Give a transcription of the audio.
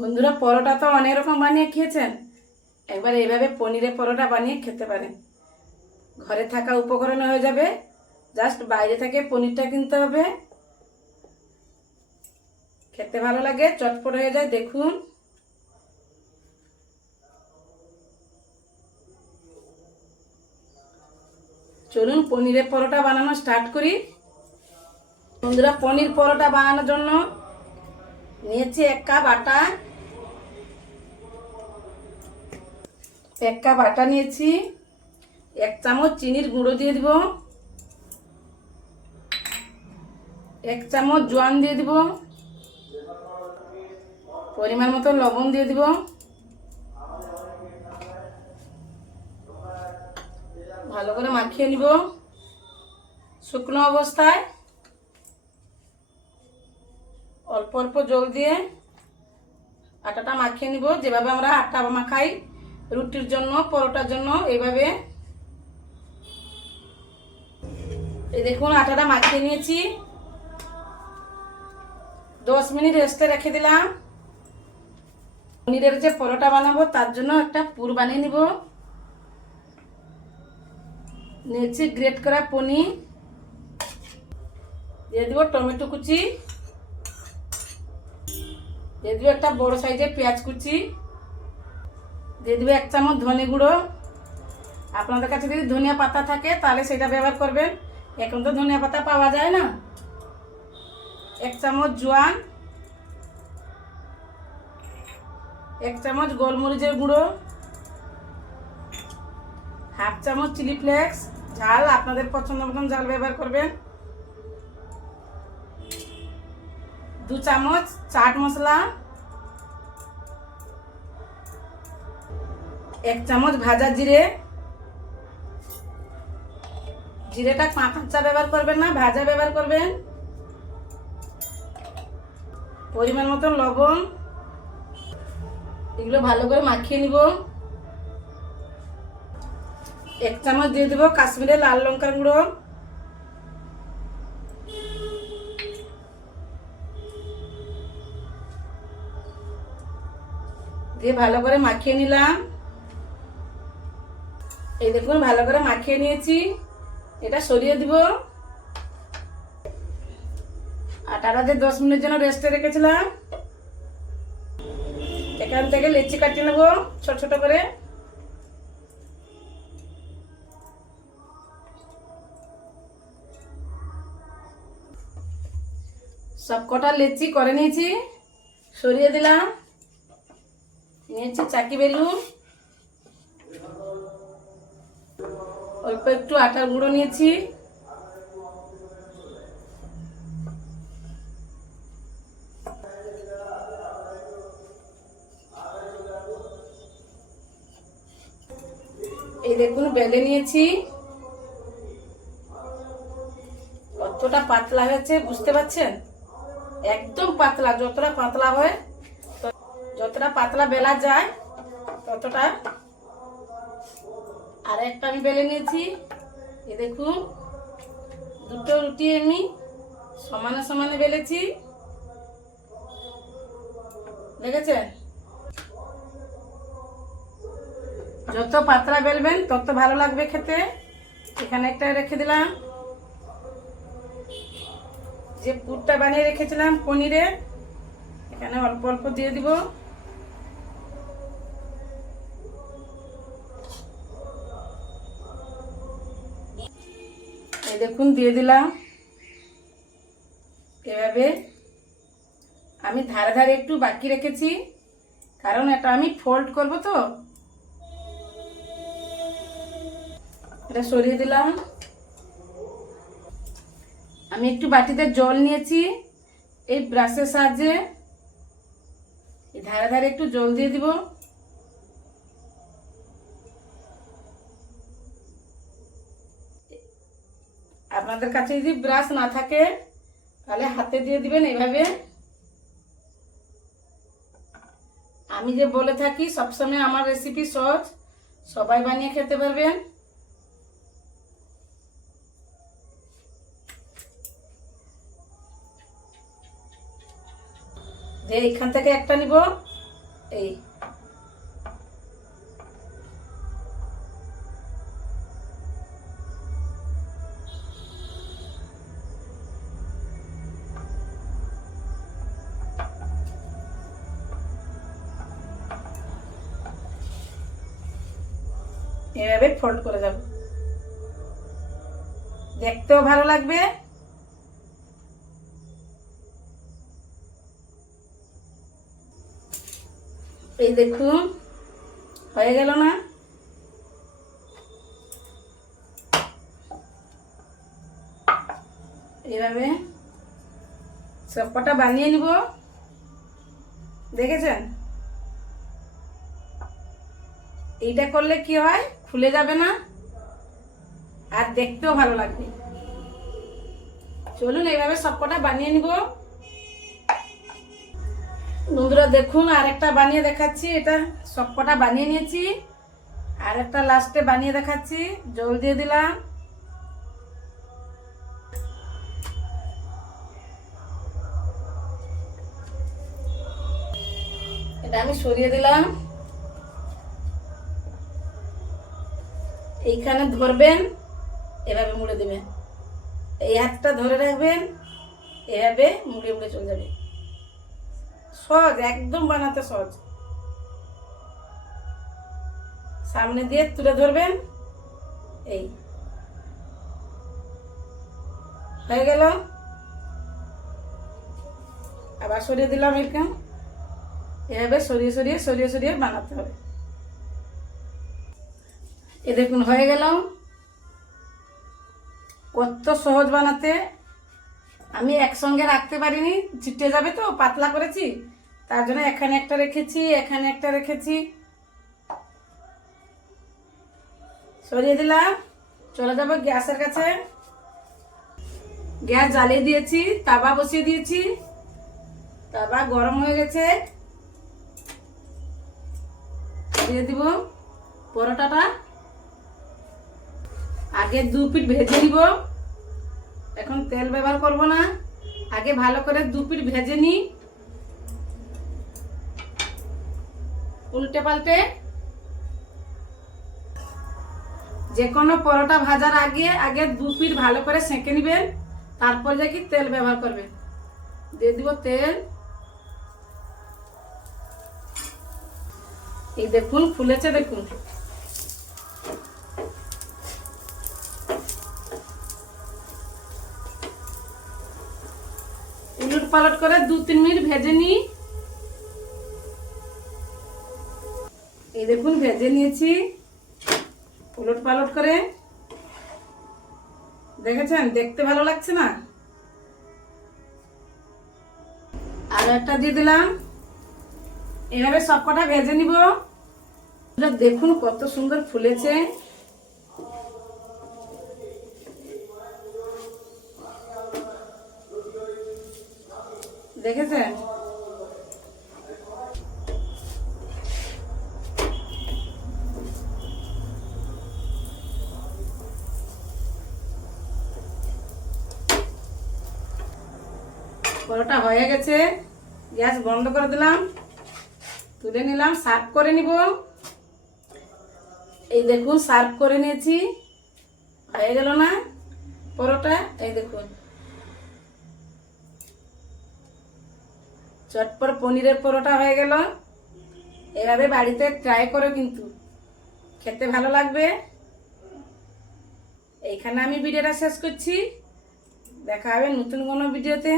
বন্ধুরা, পরোটা তো অনেক রকম বানিয়ে খেয়েছেন। একবার এইভাবে পনিরের পরোটা বানিয়ে খেতে পারেন। ঘরে থাকা উপকরণ হয়ে যাবে, জাস্ট বাইরে থেকে পনিরটা কিনতে হবে। খেতে ভালো লাগে, চটপট হয়ে যায়। দেখুন, চলুন পনিরের পরোটা বানানো স্টার্ট করি। বন্ধুরা, পনির পরোটা বানানোর জন্য নিয়েছি 1 কাপ আটা। 1 কাপ আটা নিয়েছি। 1 চামচ চিনির গুঁড়ো দিয়ে দিব। 1 চামচ জোয়ান দিয়ে দিব। পরিমাণ মতো লবণ দিয়ে দিব। ভালো করে মাখিয়ে নিব। শুকনো অবস্থায় অল্প অল্প জল দিয়ে আটাটা মাখিয়ে নিব, যেভাবে আমরা আটা মাখাই রুটির জন্য, পরোটার জন্য। এইভাবে এই দেখুন, আটাটা মাখিয়ে নিয়েছি। 10 মিনিট রেস্টে রেখে দিলাম। পনিরের যে পরোটা বানাবো তার জন্য একটা পুর বানিয়ে নিব। নিয়েছি গ্রেট করা পনির, দিয়ে দিব টমেটো কুচি, দিয়ে দিব একটা বড় সাইজের পেঁয়াজ কুচি, দিয়ে দিব 1 চামচ ধনে গুঁড়ো। আপনাদের কাছে যদি ধনিয়া পাতা থাকে তাহলে সেটা ব্যবহার করবেন, এখন তো ধনিয়া পাতা পাওয়া যায় না। 1 চামচ জোয়ান, 1 চামচ গোলমরিচের গুঁড়ো, 1/2 চামচ চিলি ফ্লেক্স, ঝাল আপনাদের পছন্দ মতন ঝাল ব্যবহার করবেন। 2 চামচ চাট মশলা, 1 চামচ ভাজা জিরে। জিরেটা কাঁচা ব্যবহার করবেন না, ভাজা ব্যবহার করবেন। পরিমাণ মতো লবণ। এগুলো ভালো করে মাখিয়ে নিব। 1 চামচ দিয়ে দেবো কাশ্মীরের লাল লঙ্কার গুঁড়ো। দিয়ে ভালো করে মাখিয়ে নিলাম। এই দেখুন, ভালো করে মাখিয়ে নিয়েছি। এটা সরিয়ে দিব। আটাটা যে 10 মিনিটের জন্য রেস্টে রেখেছিলাম, এখান থেকে লেচি কাটিয়ে নেব ছোট ছোট করে। সব কটা লেচি করে নিয়েছি, সরিয়ে দিলাম। নিয়েছি চাকি বেলুন, অল্প একটু আটার গুঁড়ো নিয়েছি। এই দেখুন, বেলে নিয়েছি। কতটা পাতলা হয়েছে বুঝতে পারছেন? একদম পাতলা, যতটা পাতলা হয়, যতটা পাতলা বেলা যায় ততটা। আর একটা আমি বেলে নিয়েছি। এই দেখুন, দুটো রুটি আমি সমানে সমানে বেলেছি, দেখেছেন? যত পাতলা বেলবেন তত ভালো লাগবে খেতে। এখানে একটা রেখে দিলাম। যে পুরটা বানিয়ে রেখেছিলাম পনিরের, এখানে অল্প অল্প দিয়ে দিব। এই দেখুন, দিয়ে দিলাম। এভাবে আমি ধারে ধারে একটু বাকি রেখেছি, কারণ এটা আমি ফোল্ড করব তো। এটা সরিয়ে দিলাম। আমি একটু বাটিতে জল নিয়েছি, এই ব্রাশের সাহায্যে এই ধারে ধারে একটু জল দিয়ে দিব। আপনাদের কাছে যদি ব্রাশ না থাকে তাহলে হাতে দিয়ে দিবেন এইভাবে। আমি যে বলে থাকি সবসময় আমার রেসিপি সহজ, সবাই বানিয়ে খেতে পারবেন। যে এখান থেকে একটা নিব, এই এভাবে ফোল্ড করে যাব, দেখতেও ভালো লাগবে। এই দেখুন হয়ে গেল না? এইভাবে সবকটা বানিয়ে নিব। দেখেছেন? এইটা করলে কি হয়, খুলে যাবে না আর দেখতেও ভালো লাগবে। চলুন এইভাবে সবকটা বানিয়ে নিব। বন্ধুরা দেখুন আরেকটা বানিয়ে দেখাচ্ছি। এটা সবকটা বানিয়ে নিয়েছি, আর একটা লাস্টে বানিয়ে দেখাচ্ছি। জল দিয়ে দিলাম, এটা আমি সরিয়ে দিলাম। এইখানে ধরবেন, এভাবে মুড়ে দেবেন। এই হাতটা ধরে রাখবেন, এভাবে মুড়ে মুড়ে চলে যাবে। সহজ, একদম বানাতে সহজ। সামনে দিয়ে তুলে ধরবেন, এই হয়ে গেল। আবার সরিয়ে দিলাম। এরকম এভাবে সরিয়ে সরিয়ে সরিয়ে সরিয়ে বানাতে হবে। এ দেখুন হয়ে গেল। কত সহজ বানাতে। আমি একসঙ্গে রাখতে পারিনি, ছিটে যাবে তো, পাতলা করেছি, তার জন্য এখানে একটা রেখেছি, এখানে একটা রেখেছি। সরিয়ে দিলাম। চলে যাব গ্যাসের কাছে। গ্যাস জ্বালিয়ে দিয়েছি, তাওয়া বসিয়ে দিয়েছি। তাওয়া গরম হয়ে গেছে, দিয়ে দিব পরোটাটা। আগে 2 পিঠ ভেজে নিব, এখন তেল ব্যবহার করব না। আগে ভালো করে 2 পিঠ ভেজে নিই, উল্টে পাল্টে। যে কোনো পরোটা ভাজার আগে আগে 2 পিঠ ভালো করে সেঁকে নেবেন, তারপর দেখি তেল ব্যবহার করবেন। দিয়ে দিব তেল। এই দেখুন ফুলেছে, দেখুন। উলট পালট করে 2-3 মিনিট ভেজে নিই। এই দেখুন ভেজে নিয়েছি উলট পালট করে। দেখেছেন? দেখতে ভালো লাগছে না? আর একটা দিয়ে দিলাম। এভাবে সবকটা ভেজে নিব। দেখুন কত সুন্দর ফুলেছে। দেখেছেন? পরোটা হয়ে গেছে, গ্যাস বন্ধ করে দিলাম, তুলে নিলাম, সার্ভ করে নিব। এই দেখুন সার্ভ করে নিয়েছি। হয়ে গেল না পরোটা? এই দেখুন চটপট পনিরের পরোটা হয়ে গেল। এভাবে বাড়িতে ট্রাই করো, কিন্তু খেতে ভালো লাগবে। এইখানে আমি ভিডিওটা শেষ করছি। দেখা হবে নতুন কোনো ভিডিওতে।